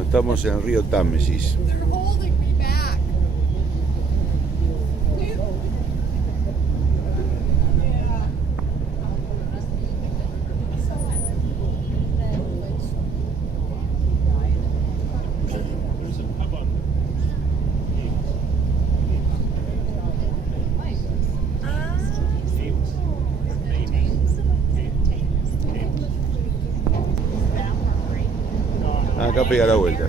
Estamos en el río Támesis. They're holding me back. Acá pega la vuelta. I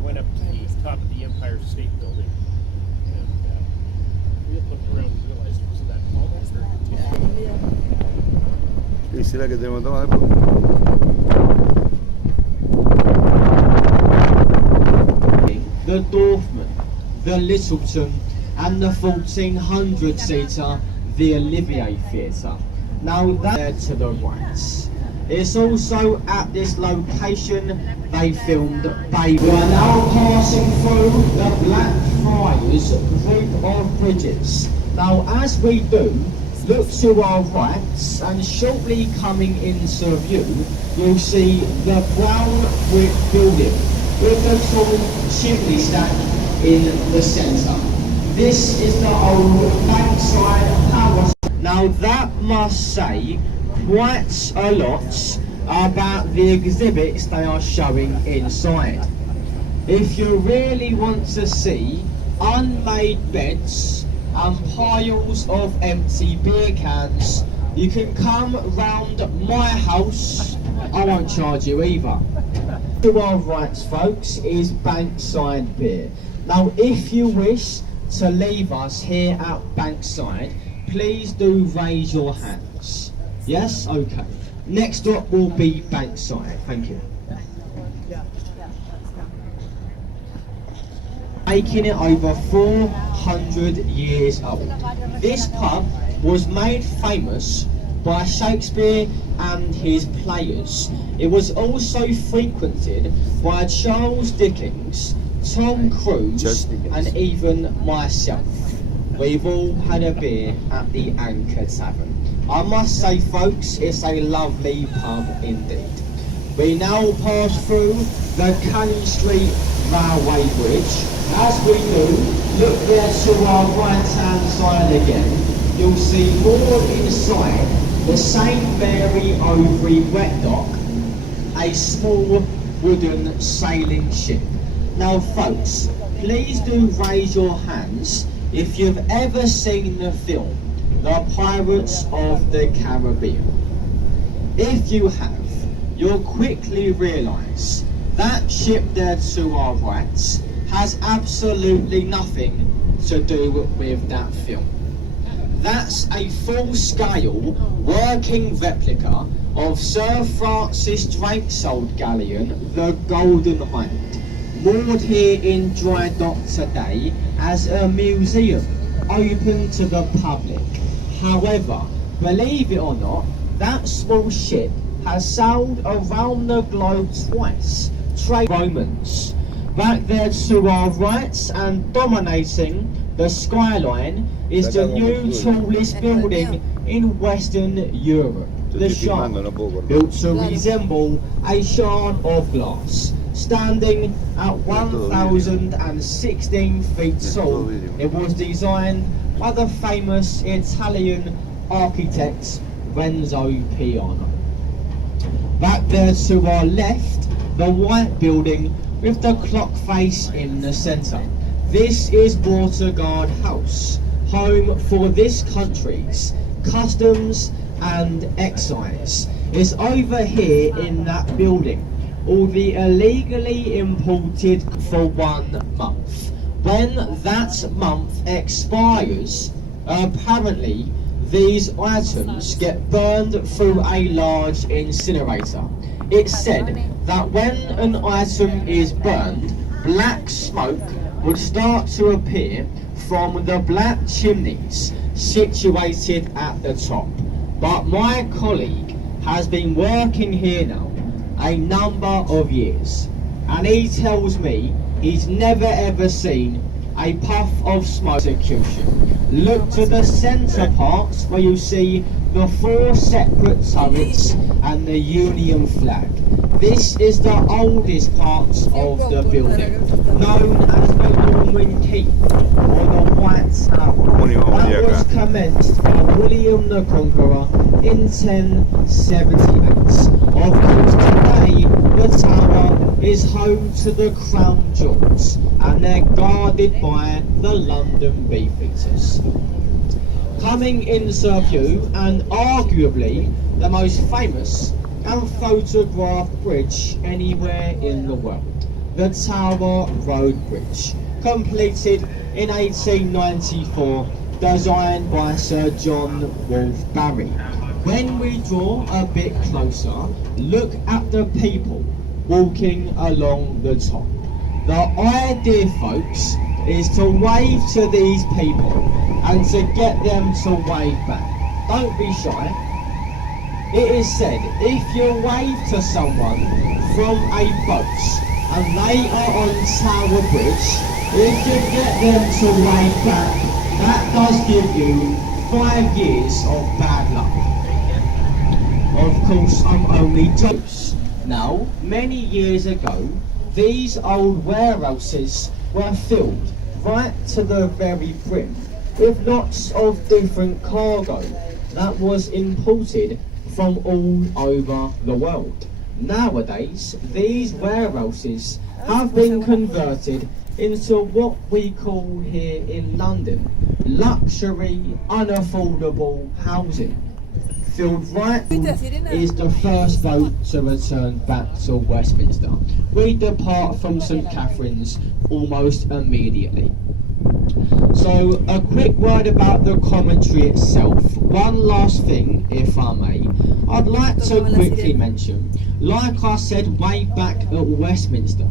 went up to the top of the Empire State Building and we had looked around and realized it wasn't that tall. It was very good. ¿Y será que tenemos que tomar después? The Dorfman, the Littleton, and the 1400-seater, the Olivier Theatre. Now that's to the right. It's also at this location they filmed Baby. We are now passing through the Blackfriars group of bridges. Now as we do, look to our right and shortly coming into view, you'll see the brown brick building with the tall chimney stack in the centre. This is the old Bankside Power. Now that must say quite a lot about the exhibits they are showing inside. If you really want to see unmade beds and piles of empty beer cans, you can come round my house. I won't charge you either. To our right, folks, is Bankside Beer. Now if you wish to leave us here at Bankside, please do raise your hands. Yes? Okay. Next up will be Bankside. Thank you. Making it over 400 years old. This pub was made famous by Shakespeare and his players. It was also frequented by Charles Dickens, Tom Cruise, and even myself. We've all had a beer at the Anchor Tavern. I must say, folks, it's a lovely pub indeed. We now pass through the Cannon Street Railway Bridge. As we do, look there to our right hand side again. You'll see moored inside the St Mary Overy wet dock, a small wooden sailing ship. Now folks, please do raise your hands if you've ever seen the film The Pirates of the Caribbean. If you have, you'll quickly realise that ship there to our right has absolutely nothing to do with that film. That's a full-scale working replica of Sir Francis Drake's old galleon, the Golden Hind, moored here in dry dock today as a museum open to the public. However, believe it or not, that small ship has sailed around the globe twice, trade Romans. Back there to our right and dominating the skyline is the new tallest building in Western Europe, the Shard, built to resemble a shard of glass. Standing at 1,016 feet tall, it was designed by the famous Italian architect Renzo Piano. Back there to our left, the white building with the clock face in the centre. This is Waterguard House, home for this country's customs and excise. It's over here in that building. All the illegally imported for 1 month. When that month expires, apparently these items get burned through a large incinerator. It's said that when an item is burned, black smoke would start to appear from the black chimneys situated at the top. But my colleague has been working here now a number of years, and he tells me he's never ever seen a puff of smoke execution. Look to the centre parts where you see the 4 separate turrets and the Union flag. This is the oldest part of the building, known as the Norman Keep, or the White Tower. That was commenced by William the Conqueror in 1078. Of course, today the tower is home to the Crown Jewels, and they're guarded by the London Beefeaters. Coming into view, and arguably the most famous and photographed bridge anywhere in the world, the Tower Road Bridge, completed in 1894, designed by Sir John Wolfe Barry. When we draw a bit closer, look at the people walking along the top. The idea, folks, is to wave to these people and to get them to wave back. Don't be shy. It is said, if you wave to someone from a boat and they are on Tower Bridge, if you get them to wave back, that does give you 5 years of bad luck. Of course, I'm only joking. Now, many years ago, these old warehouses were filled right to the very brim with lots of different cargo that was imported from all over the world. Nowadays, these warehouses have been converted into what we call here in London luxury, unaffordable housing. Filled right is the first boat to return back to Westminster. We depart from St Catherine's almost immediately. So a quick word about the commentary itself. One last thing, if I may, I'd like to quickly mention, like I said way back at Westminster,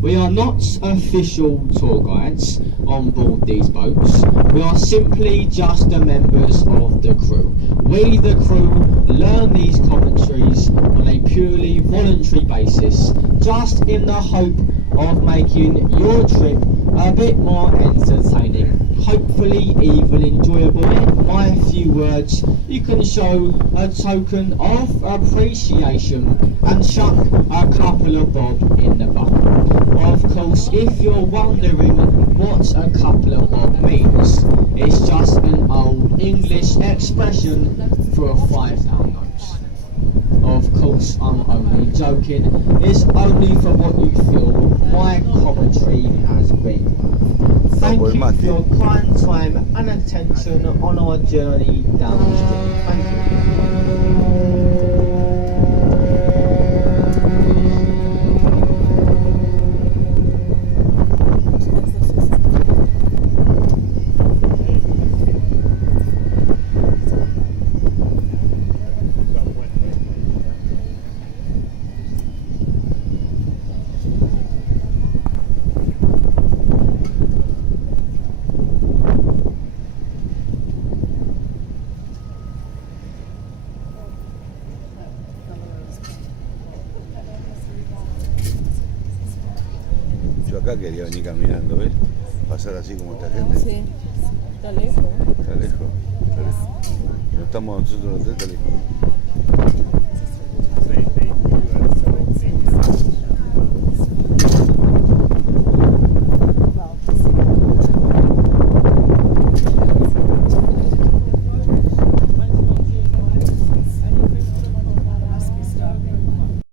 we are not official tour guides on board these boats. We are simply just the members of the crew. We, the crew, learn these commentaries on a purely voluntary basis, just in the hope of making your trip a bit more entertaining, hopefully even enjoyable. By a few words, you can show a token of appreciation and chuck a couple of bob in the bucket. Of course, if you're wondering what a couple of bob means, it's just an old English expression for a £5 note. Of course, I'm only joking. It's only for what you feel my commentary has been. Thank you for your kind time and attention on our journey down the street. Thank you. Yo acá quería venir caminando, ¿ves? Pasar así como esta gente. Sí, está lejos. Está lejos, está lejos. No estamos nosotros, no está lejos.